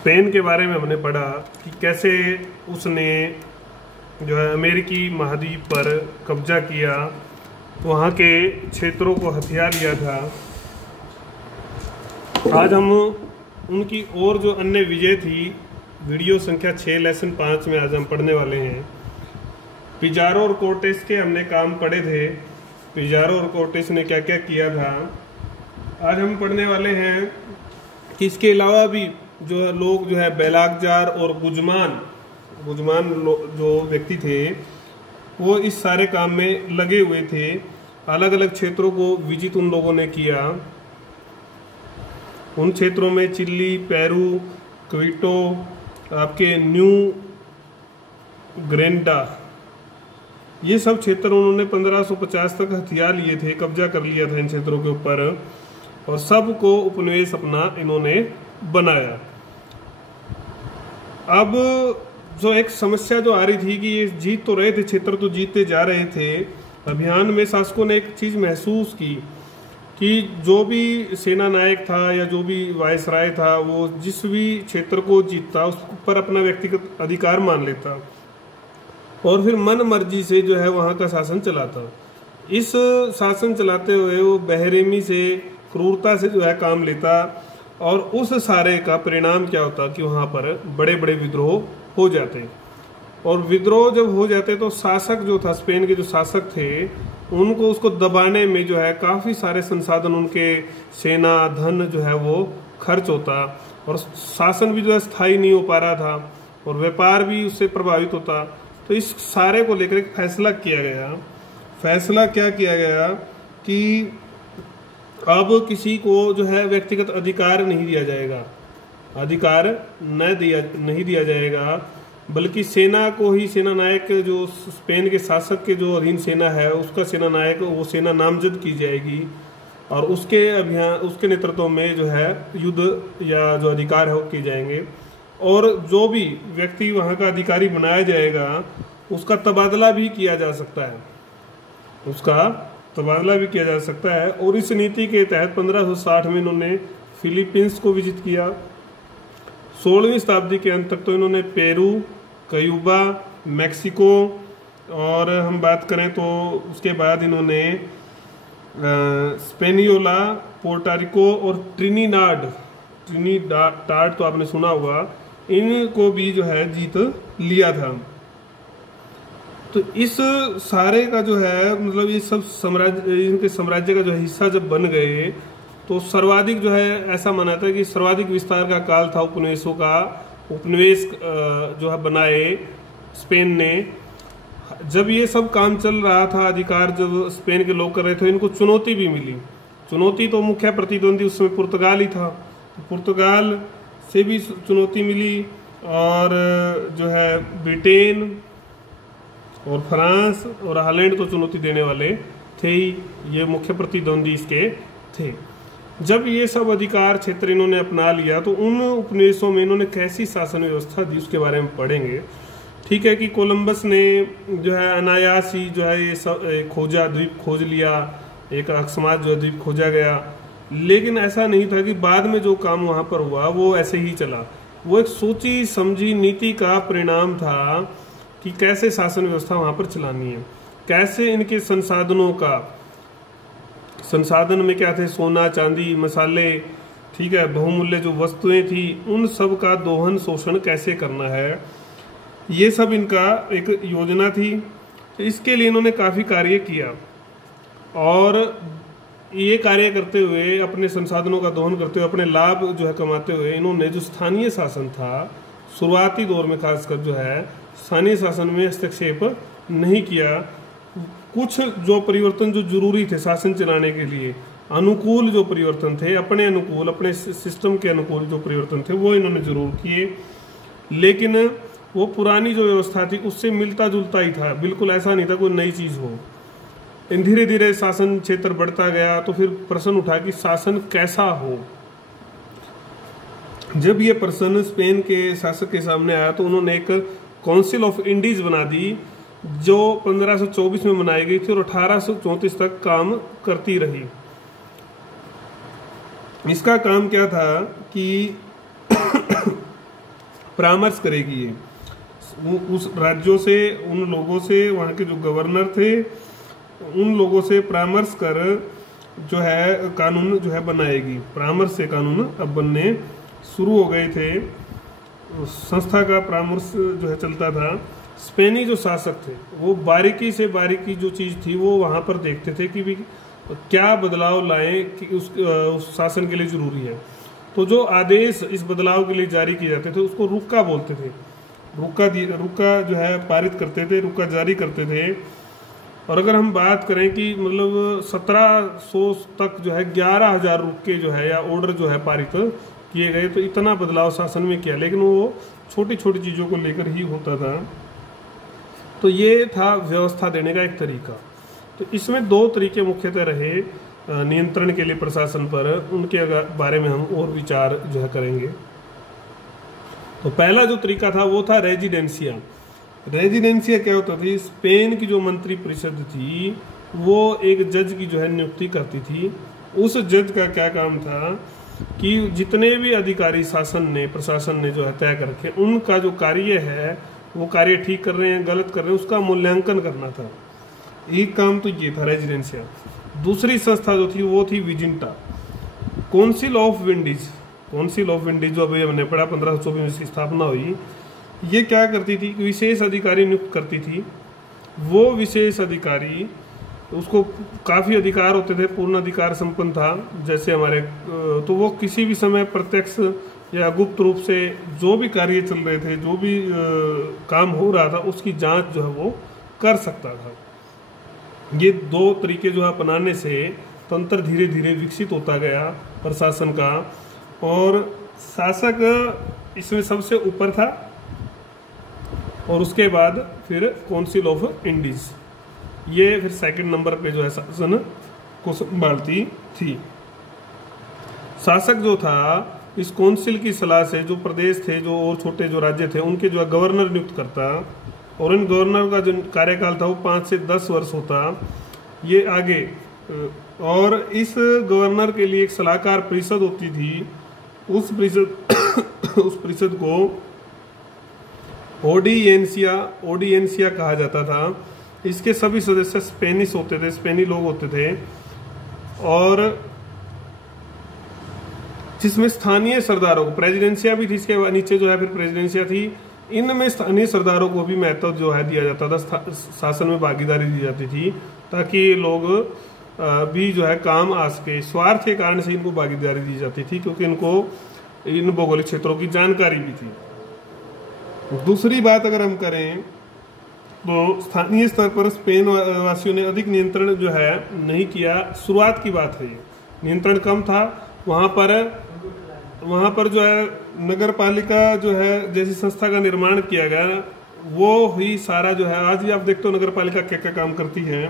Spain के बारे में हमने पढ़ा कि कैसे उसने जो है अमेरिकी महाद्वीप पर कब्जा किया, वहाँ के क्षेत्रों को हथिया लिया था। आज हम उनकी और जो अन्य विजय थी, वीडियो संख्या 6 लेसन 5 में आज हम पढ़ने वाले हैं। पिजारो और कोर्टेस के हमने काम पढ़े थे, पिजारो और कोर्टेस ने क्या क्या किया था। आज हम पढ़ने वाले हैं कि इसके अलावा भी जो है लोग जो है बेलागजार और गुजमान जो व्यक्ति थे वो इस सारे काम में लगे हुए थे। अलग अलग क्षेत्रों को विजिट उन लोगों ने किया। उन क्षेत्रों में चिली, पेरू, क्विटो, आपके न्यू ग्रेनेडा, ये सब क्षेत्र उन्होंने 1550 तक हथियार लिए थे, कब्जा कर लिया था इन क्षेत्रों के ऊपर, और सबको उपनिवेश अपना इन्होंने बनाया। अब जो एक समस्या जो आ रही थी कि ये जीत तो रहे थे, क्षेत्र तो जीतते जा रहे थे, अभियान में शासकों ने एक चीज महसूस की कि जो भी सेना नायक था या जो भी वायसराय था वो जिस भी क्षेत्र को जीतता उस पर अपना व्यक्तिगत अधिकार मान लेता और फिर मन मर्जी से जो है वहाँ का शासन चलाता। इस शासन चलाते हुए वो बेरहमी से, क्रूरता से जो है काम लेता, और उस सारे का परिणाम क्या होता कि वहाँ पर बड़े बड़े विद्रोह हो जाते। और विद्रोह जब हो जाते तो शासक जो था, स्पेन के जो शासक थे, उनको उसको दबाने में जो है काफ़ी सारे संसाधन, उनके सेना धन जो है वो खर्च होता, और शासन भी जो है स्थायी नहीं हो पा रहा था, और व्यापार भी उससे प्रभावित होता। तो इस सारे को लेकर एक फैसला किया गया। फैसला क्या किया गया कि अब किसी को जो है व्यक्तिगत अधिकार नहीं दिया जाएगा, अधिकार नहीं दिया जाएगा, बल्कि सेना को ही, सेना नायक जो स्पेन के शासक के जो अधीन सेना है उसका सेना नायक, वो सेना नामजद की जाएगी, और उसके अभियान, उसके नेतृत्व में जो है युद्ध या जो अधिकार है वो किए जाएंगे। और जो भी व्यक्ति वहाँ का अधिकारी बनाया जाएगा उसका तबादला भी किया जा सकता है, उसका तबादला भी किया जा सकता है। और इस नीति के तहत 1560 में इन्होंने फिलीपींस को विजिट किया। 16वीं शताब्दी के अंत तक तो इन्होंने पेरू, क्यूबा, मैक्सिको, और हम बात करें तो उसके बाद इन्होंने स्पेनियोला, पोर्टारिको और ट्रिनिडाड तो आपने सुना होगा, इनको भी जो है जीत लिया था। तो इस सारे का जो है मतलब ये सब साम्राज्य, इनके साम्राज्य का जो हिस्सा जब बन गए तो सर्वाधिक जो है ऐसा माना था कि सर्वाधिक विस्तार का काल था उपनिवेशों का। उपनिवेश जो है बनाए स्पेन ने। जब ये सब काम चल रहा था, अधिकार जब स्पेन के लोग कर रहे थे, इनको चुनौती भी मिली। चुनौती तो मुख्य प्रतिद्वंदी उस समय पुर्तगाल ही था, तो पुर्तगाल से भी चुनौती मिली, और जो है ब्रिटेन और फ्रांस और हॉलैंड तो चुनौती देने वाले थे ही, ये मुख्य प्रतिद्वंदी इसके थे। जब ये सब अधिकार क्षेत्र इन्होंने अपना लिया तो उन उपनिवेशों में इन्होंने कैसी शासन व्यवस्था दी उसके बारे में पढ़ेंगे। ठीक है कि कोलंबस ने जो है अनायास ही जो है ये सब खोजा, द्वीप खोज लिया, एक समाज जो द्वीप खोजा गया, लेकिन ऐसा नहीं था कि बाद में जो काम वहाँ पर हुआ वो ऐसे ही चला। वो एक सोची समझी नीति का परिणाम था कि कैसे शासन व्यवस्था वहाँ पर चलानी है, कैसे इनके संसाधनों का, संसाधन में क्या थे, सोना, चांदी, मसाले, ठीक है, बहुमूल्य जो वस्तुएं थी, उन सब का दोहन शोषण कैसे करना है, ये सब इनका एक योजना थी। तो इसके लिए इन्होंने काफ़ी कार्य किया, और ये कार्य करते हुए, अपने संसाधनों का दोहन करते हुए, अपने लाभ जो है कमाते हुए, इन्होंने जो स्थानीय शासन था शुरुआती दौर में खासकर जो है स्थानीय शासन में हस्तक्षेप नहीं किया। कुछ जो परिवर्तन जो जरूरी थे शासन चलाने के लिए, अनुकूल जो परिवर्तन थे, अपने अनुकूल, अपने सिस्टम के अनुकूल जो परिवर्तन थे वो इन्होंने जरूर किए, लेकिन वो पुरानी जो व्यवस्था थी उससे मिलता जुलता ही था, बिल्कुल ऐसा नहीं था कोई नई चीज हो। धीरे धीरे शासन क्षेत्र बढ़ता गया, तो फिर प्रश्न उठा कि शासन कैसा हो। जब ये प्रश्न स्पेन के शासक के सामने आया तो उन्होंने एक काउंसिल ऑफ इंडीज बना दी, जो 1524 में बनाई गई थी और 1834 तक काम करती रही। इसका काम क्या था कि परामर्श करेगी ये उस राज्यों से, उन लोगों से, वहाँ के जो गवर्नर थे उन लोगों से परामर्श कर जो है कानून जो है बनाएगी। परामर्श से कानून अब बनने शुरू हो गए थे। संस्था का परामर्श जो है चलता था। स्पेनी जो शासक थे वो बारीकी से बारीकी जो चीज़ थी वो वहाँ पर देखते थे कि भी क्या बदलाव लाएं कि उस शासन के लिए ज़रूरी है। तो जो आदेश इस बदलाव के लिए जारी किए जाते थे उसको रुक्का बोलते थे। रुक्का जो है पारित करते थे, रुक्का जारी करते थे। और अगर हम बात करें कि मतलब 1700 तक जो है 11,000 रुक्के जो है या ऑर्डर जो है पारित किए गए। तो इतना बदलाव शासन में किया, लेकिन वो छोटी छोटी चीज़ों को लेकर ही होता था। तो ये था व्यवस्था देने का एक तरीका। तो इसमें 2 तरीके मुख्यतः रहे नियंत्रण के लिए प्रशासन पर, उनके बारे में हम और विचार जो है करेंगे। तो पहला जो तरीका था वो था रेजिडेंसिया। रेजिडेंसिया क्या होता थी? स्पेन की जो मंत्री परिषद थी वो एक जज की जो है नियुक्ति करती थी। उस जज का क्या काम था कि जितने भी अधिकारी प्रशासन ने जो है तय कर रखे, उनका जो कार्य है वो कार्य ठीक कर रहे हैं, गलत कर रहे हैं, उसका मूल्यांकन करना था। एक काम तो ये था रेजिडेंसिया। दूसरी संस्था जो थी वो थी विजिंटा, council of Windies. Council of Windies जो अभी हमने पढ़ा 1524 में इसकी स्थापना हुई। ये क्या करती थी? विशेष अधिकारी नियुक्त करती थी। वो विशेष अधिकारी, उसको काफ़ी अधिकार होते थे, पूर्ण अधिकार संपन्न था जैसे हमारे। तो वो किसी भी समय प्रत्यक्ष या गुप्त रूप से जो भी कार्य चल रहे थे, जो भी काम हो रहा था, उसकी जांच जो है वो कर सकता था। ये 2 तरीके जो है अपनाने से तंत्र धीरे धीरे विकसित होता गया प्रशासन का। और शासक इसमें सबसे ऊपर था और उसके बाद फिर काउंसिल ऑफ इंडीज, ये फिर सेकंड नंबर पे जो है शासन को संभालती थी। शासक जो था इस काउंसिल की सलाह से जो प्रदेश थे, जो और छोटे जो राज्य थे, उनके जो है गवर्नर नियुक्त करता। और इन गवर्नर का जो कार्यकाल था वो 5 से 10 वर्ष होता। ये आगे और इस गवर्नर के लिए एक सलाहकार परिषद होती थी। उस परिषद को ओडियंसिया कहा जाता था। इसके सभी सदस्य स्पेनिश होते थे, स्पेनी लोग होते थे। और जिसमें स्थानीय सरदारों को, प्रेसिडेंसिया भी थी, इसके नीचे जो है फिर प्रेसिडेंसिया थी। इनमें स्थानीय सरदारों को भी महत्व जो है दिया जाता था, शासन में भागीदारी दी जाती थी ताकि लोग भी जो है काम आ सके। स्वार्थ के कारण से इनको भागीदारी दी जाती थी क्योंकि इनको इन भौगोलिक क्षेत्रों की जानकारी भी थी। दूसरी बात अगर हम करें तो स्थानीय स्तर पर स्पेन वासियों ने अधिक नियंत्रण जो है नहीं किया। शुरुआत की बात है, ये नियंत्रण कम था। वहाँ पर जो है नगर पालिका जो है जैसी संस्था का निर्माण किया गया, वो ही सारा जो है आज भी आप देखते हो नगर पालिका क्या क्या काम करती है।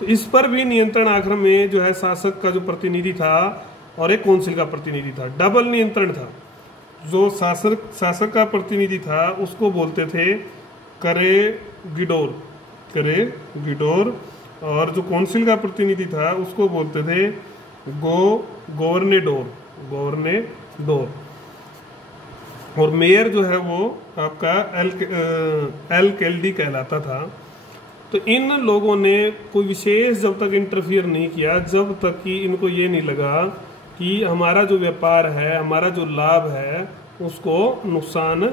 तो इस पर भी नियंत्रण आखिर में जो है शासक का जो प्रतिनिधि था और एक काउंसिल का प्रतिनिधि था, डबल नियंत्रण था। जो शासक का प्रतिनिधि था उसको बोलते थे करेगिडोर, और जो काउंसिल का प्रतिनिधि था उसको बोलते थे गवर्नेडोर। और मेयर जो है वो आपका एलकेल्डी कहलाता था। तो इन लोगों ने कोई विशेष जब तक इंटरफियर नहीं किया जब तक कि इनको ये नहीं लगा कि हमारा जो व्यापार है, हमारा जो लाभ है, उसको नुकसान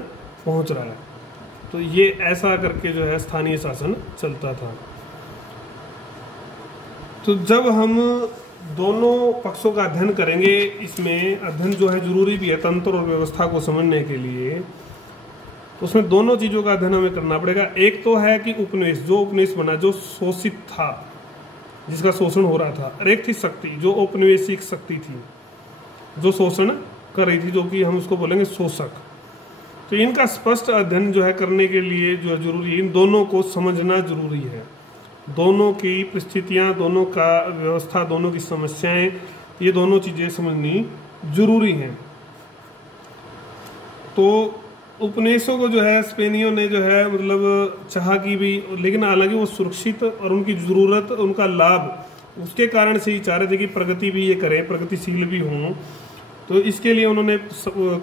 पहुंच रहा है। तो ये ऐसा करके जो है स्थानीय शासन चलता था। तो जब हम दोनों पक्षों का अध्ययन करेंगे, इसमें अध्ययन जो है जरूरी भी है तंत्र और व्यवस्था को समझने के लिए, तो उसमें दोनों चीज़ों का अध्ययन हमें करना पड़ेगा। एक तो है कि उपनिवेश, जो उपनिवेश बना, जो शोषित था, जिसका शोषण हो रहा था। और एक थी शक्ति, जो औपनिवेशिक शक्ति थी, जो शोषण कर रही थी, जो कि हम उसको बोलेंगे शोषक। तो इनका स्पष्ट अध्ययन जो है करने के लिए जो है जरूरी है, इन दोनों को समझना जरूरी है। दोनों की परिस्थितियाँ, दोनों का व्यवस्था, दोनों की समस्याएं, ये दोनों चीज़ें समझनी जरूरी हैं। तो उपनिवेशों को जो है स्पेनियों ने जो है मतलब चाहा कि भी, लेकिन हालांकि वो सुरक्षित और उनकी ज़रूरत, उनका लाभ, उसके कारण से ही चाह रहे थे कि प्रगति भी ये करें, प्रगतिशील भी हों। तो इसके लिए उन्होंने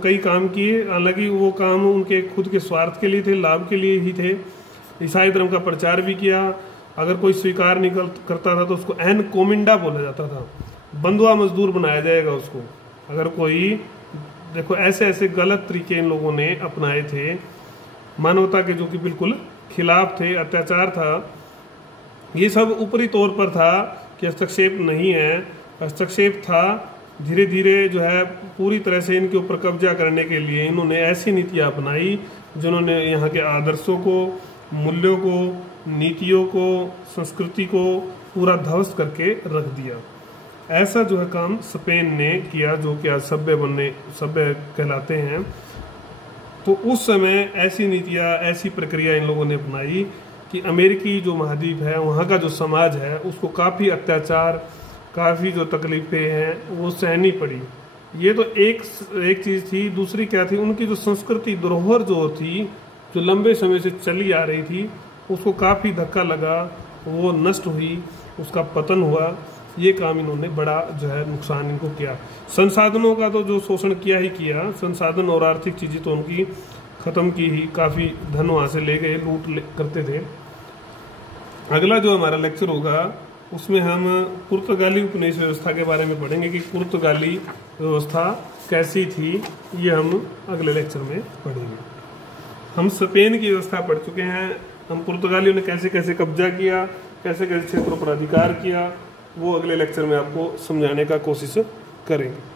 कई काम किए, हालांकि वो काम उनके खुद के स्वार्थ के लिए थे, लाभ के लिए ही थे। ईसाई धर्म का प्रचार भी किया। अगर कोई स्वीकार नहीं करता था तो उसको एन कोमिंडा बोला जाता था, बंधुआ मजदूर बनाया जाएगा उसको। अगर कोई, देखो ऐसे ऐसे गलत तरीके इन लोगों ने अपनाए थे मानवता के, जो कि बिल्कुल खिलाफ थे, अत्याचार था। ये सब ऊपरी तौर पर था कि हस्तक्षेप नहीं है, हस्तक्षेप था। धीरे धीरे जो है पूरी तरह से इनके ऊपर कब्जा करने के लिए इन्होंने ऐसी नीतियाँ अपनाई जिन्होंने यहाँ के आदर्शों को, मूल्यों को, नीतियों को, संस्कृति को पूरा ध्वस्त करके रख दिया। ऐसा जो है काम स्पेन ने किया, जो कि आज सभ्य कहलाते हैं। तो उस समय ऐसी नीतियाँ, ऐसी प्रक्रिया इन लोगों ने अपनाई कि अमेरिकी जो महाद्वीप है, वहाँ का जो समाज है, उसको काफ़ी अत्याचार, काफ़ी जो तकलीफें हैं वो सहनी पड़ी। ये तो एक चीज़ थी। दूसरी क्या थी, उनकी जो संस्कृति धरोहर जो थी, जो लंबे समय से चली आ रही थी, उसको काफ़ी धक्का लगा, वो नष्ट हुई, उसका पतन हुआ। ये काम इन्होंने बड़ा जो है नुकसान इनको किया। संसाधनों का तो जो शोषण किया ही किया, संसाधन और आर्थिक चीज़ें तो उनकी ख़त्म की ही, काफ़ी धन वहाँ से ले गए, करते थे। अगला जो हमारा लेक्चर होगा उसमें हम पुर्तगाली उपनिवेश व्यवस्था के बारे में पढ़ेंगे कि पुर्तगाली व्यवस्था कैसी थी। ये हम अगले लेक्चर में पढ़ेंगे। हम स्पेन की व्यवस्था पढ़ चुके हैं, हम पुर्तगालियों ने कैसे कैसे कब्जा किया, कैसे कैसे क्षेत्रों पर अधिकार किया, वो अगले लेक्चर में आपको समझाने का कोशिश करेंगे।